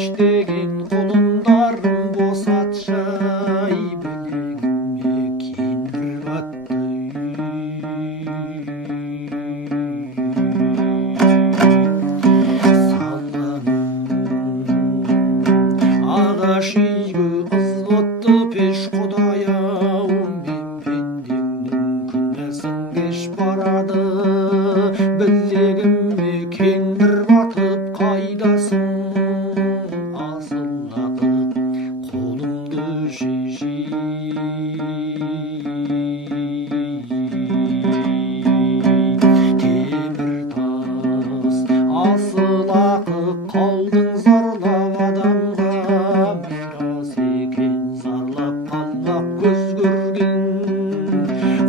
ештеген құлындарым босатшай білегіме кендір батты ағаш үйге ызғытты пеш құдай-ау мен пендемнің күнәсін кеш барады білегіме кендір батып қайдасың асыл-ақық қолымды шешей темір тас асыл-ақық қалдың зарлап адамға мирас екен зарлап қалмақ көз көрген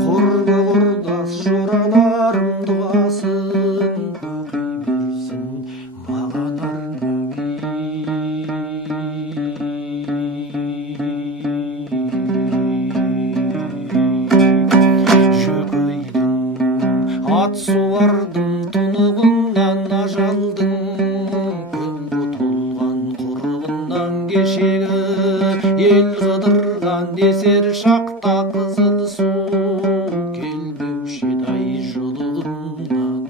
құрбы құрдас жораларым дұғасын көкей берсін маған жөкейдің ат суардың тұнығынан ажалдың күн бұтылған құрығынан кешегі ел қыдырған десер шақта қызыл су келмеуші еді-ай жолығымнан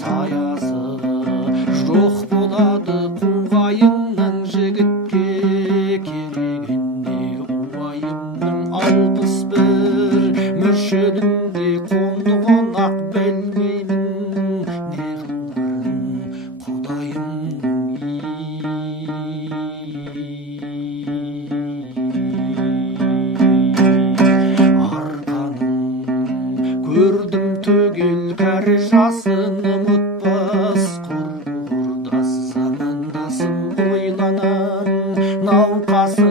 саясы жоқ болады қуғайынның жігітке керегінде уайымның 61 мүршедінде қонды қонақ білмеймін не қыларын құдайымның арқаның көрдім түгел кәрі жасын ұмытпас құрбы құрдас замандасым ойланам науқасы